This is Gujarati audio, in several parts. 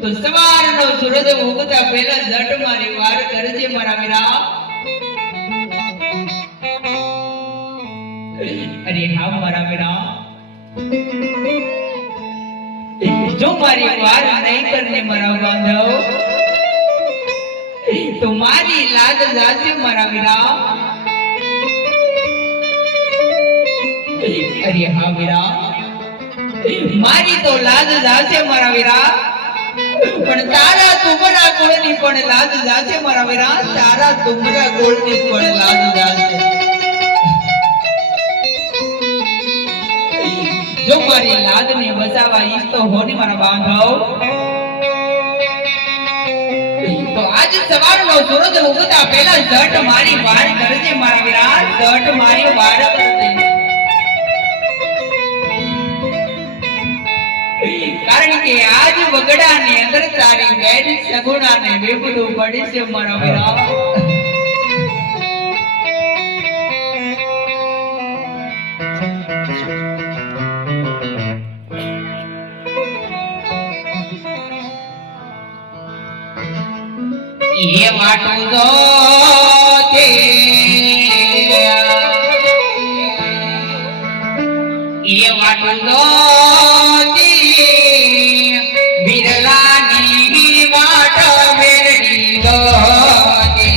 તો સવારનો સૂરજ ઉગતા પહેલા જટ મારી વાર કરજે મારા વીરા. અરે હા મારા વીરા, જો મારી વાર નહીં કરને મારા બાંધવ તો મારી લાજ જાશે મારા વીરા. અરે હા વીરા, મારી તો લાજ જાશે મારા વીરા. પણ તારા તુમરા કુળની પણ લાજ જાશે મારા વીરા, તારા તુમરા કુળની પણ લાજ જાશે. જો મારી લાજને બચાવવા ઈચ્છતો હોની મારા બાંધવ, તો આજ સવારનો સૂરજ ઉગતા પહેલા ઝટ મારી વાર કરજે મારા વીરા, ઝટ મારી વાર કરજે. કારણ કે આજ વગડાની અંદર તારી બેન સગુણાને બેબડું પડી છે મારા વીરા. ये वाटू दो ते ये वाटू दो ते बिरलानी वाट मेरडी दो ते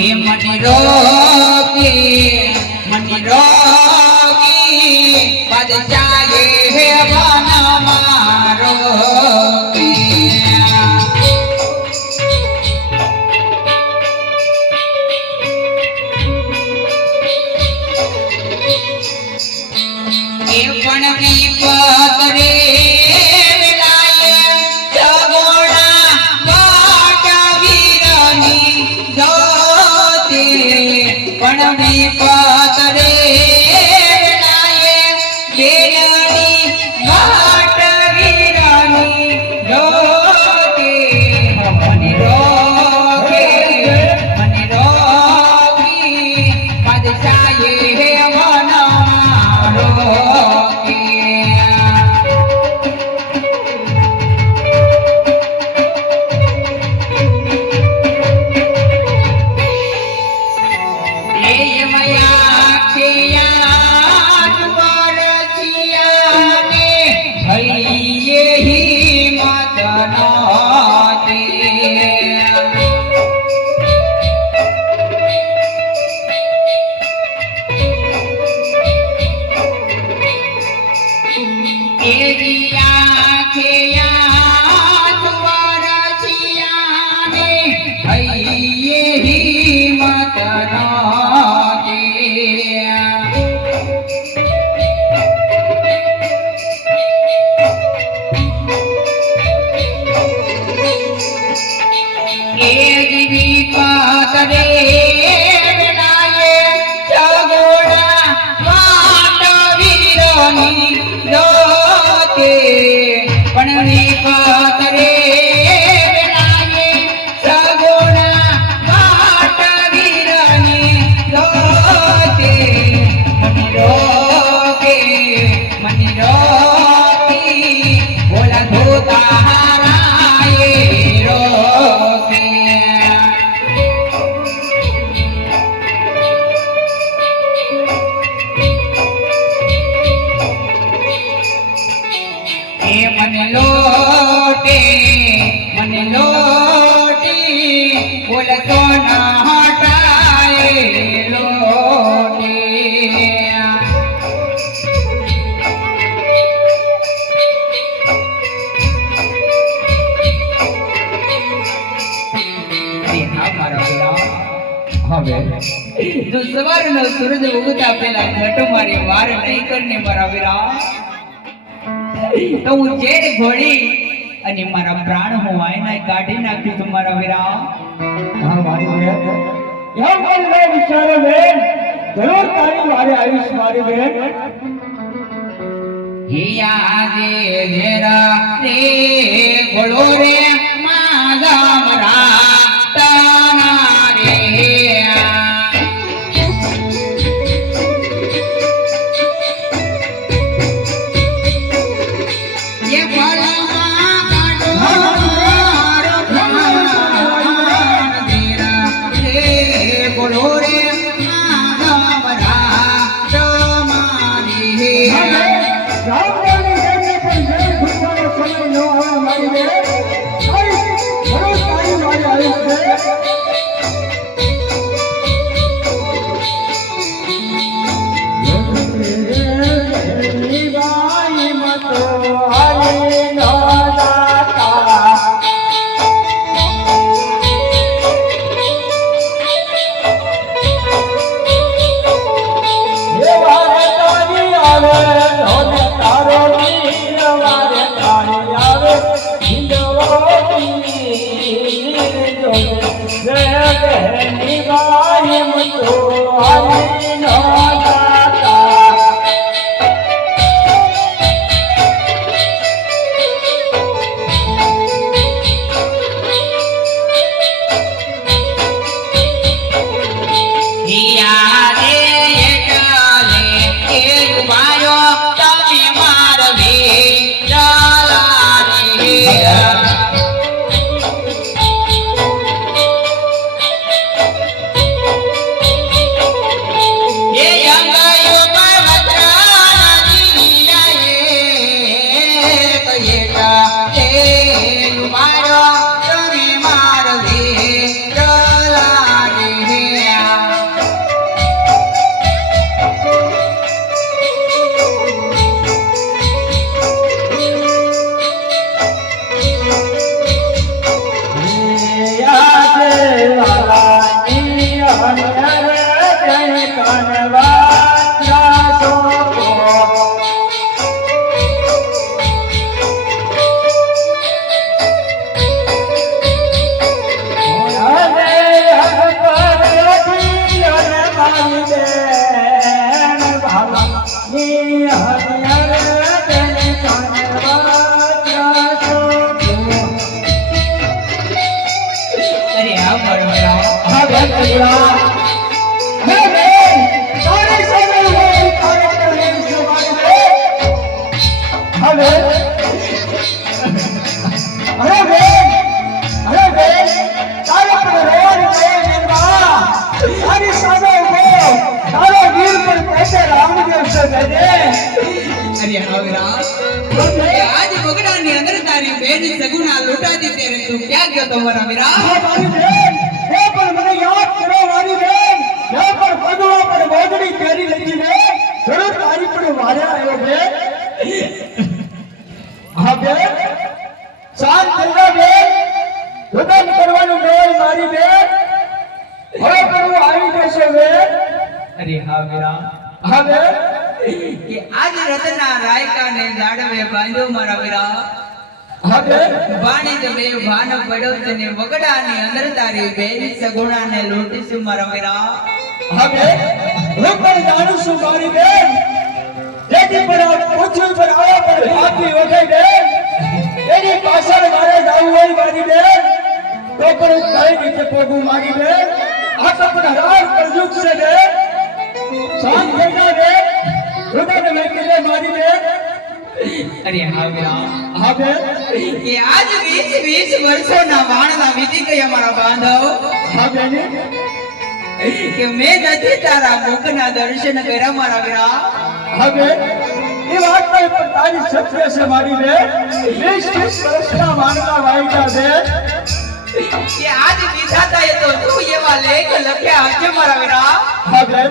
ये मनी रोके मनी रोगी बदचाए है वन मारो ये पण विपत रे वेलाए जगोड़ा वाट वीरनी जोते पण विपत रे वेलाए बेलनी वाट वीरनी जोते मनी रोगे बादशाहे है वन मारो મને લોટી બોલતો ના હટાય લોટી જો સવારનો સૂરજ ઉગતા પહેલા ઘટો મારી વાર નહીં કરીને મારા વીરા, તો હું જેડ ઘોડી અને મારા પ્રાણ હું વાયના કાઢી નાખી તું મારા વીરા. હા મારી બેન, યા મારી બેન વિચારો બેન, જરૂર તારી મારે આવીશ મારી બેન. હિયા દે ઘેરા રે ઘોડો રે માગા મરા તાના રે ये फलमा काटो मारो प्राण तेरा रे बोलो रे माधवरा तुम्हारी રામ બોલી બેનને પણ જય ખુશાલો સમય ન આવે મારી બેન. તો જય બહેની બાઈ મુતો આવી ન જાતા आज बगड़ानी अंदर तारी बेन सगुना लुटा दी तेरे तू क्या क्यों तुम्हारा मेरा मारी बेन ये पर મને યાદ કરો મારી બેન યા પર પગવા પર બોધડી ફેરી લીધી ને જરૂર તારી પર માર્યા આવ્યો બેન હા બેન શાંત થઈ જા બેન રતન કરવાનું નહીં મારી બેન હવે કરવું આવી જશે બેન अरे हाँ मेरा હા બેન कि आज रतना रायका ने दाड़वे बांधो मारा वीरा હા બેન बाणी जबे भान पड़ो तने वगड़ा ने अंदर तारी बेन सगुणा ने लूटी मारा वीरा હા બેન હું પણ જાણું છું મારી બેન જેથી પર પૂછ્યું પર આયા પર ભાગી વખે બેન એની પાછળ મારે જાવું હોય મારી બેન તો પણ કઈ રીતે પોગું મારી બેન આ તો પણ હરાર પ્રયુક્ત છે બેન શાંત થઈ જા બેન હૃદય મેં કીધે મારી બેન अरे हाँ मेरा હા બેન कि आज 20 वर्षों ना वाणना विधि गया मारा बांधव હા બેન कि मैं जति तारा मुखना दर्शन करा मारा वीरा હા બેન એ વાત પર તારી સત્ય છે મારી બેન 20 વર્ષના માનતા વાઈટા બેન कि आज विधाता ये तो तू ये वाले लख्या आज मारा वीरा હા બેન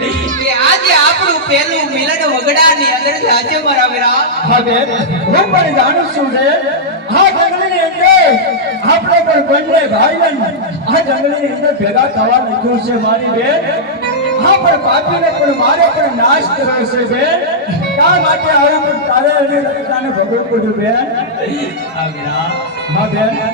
कि आज આપણું પહેલું મિલન વગડાની અંદર આજે મારા વીરા હા બેન હું પણ જાણું છું બેન આ જંગલની અંદર આપણે પણ બંને ભાઈ બહેન આ જંગલની અંદર ભેગા થવા નીકળ્યું છે મારી બેન હા પણ પાપીને પણ મારે પણ નાશ કર્યો છે બેન કા માટે આવું પણ તારે અને રત્નાને ભોગવવું પડ્યું બેન આ વીરા હા બેન